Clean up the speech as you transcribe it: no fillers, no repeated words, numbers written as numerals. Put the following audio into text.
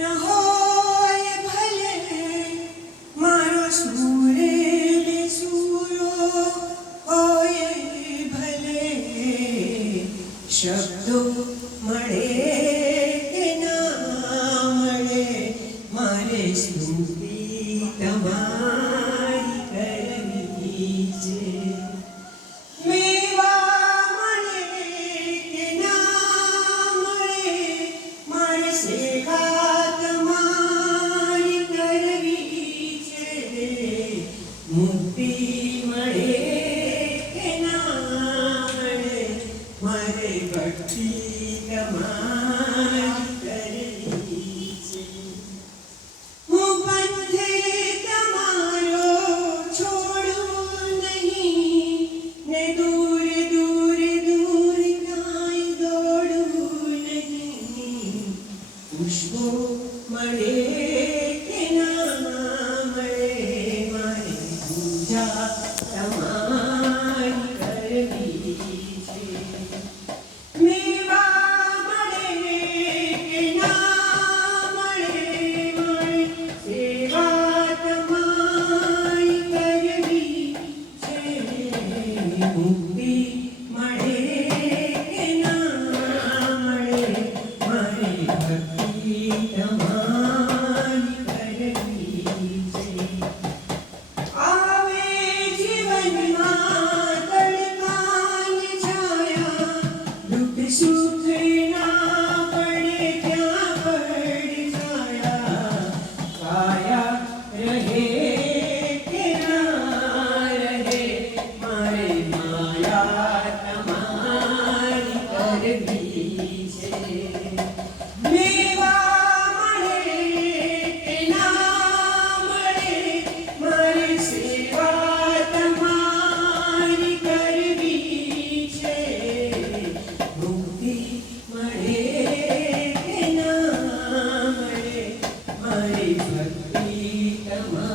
ન હોય ભલે મારો સૂરે બેસૂરો હોય ભલે શબ્દો મળે કે ના મળે મારે સ્તુતિ તમારી કરવી છે મેવા મળે કે ના મળે મારે સેવા તમારી કરવી છે મુક્તિ મળે કે ના મળે મારે ભક્તિ તમારી કરવી છે હું પંથે તમારો છોડું નહીં ને દૂર દૂર દૂર ક્યાંય દોડું નહીં પુષ્પો મળે કે ના મળે મારે પૂજા તમારી કરવી છે મેવા મળે કે ના મળે મારે સેવા તમારી કરવી છે મુક્તિ મળે કે ના મળે મારે ભક્તિ તમારી કરવી છે આવે જીવનમાં તડકાની છાયા દુઃખ સુખ ના પડે ત્યાં પડી છાયા કાયા રહે કે ના રહે મારે માયા તમારી કરવી છે મેવા મળે કે ના મળે મારે સેવા તમારી કરવી છે મુક્તિ મળે કે ના મળે મારી ભક્તિ તમારી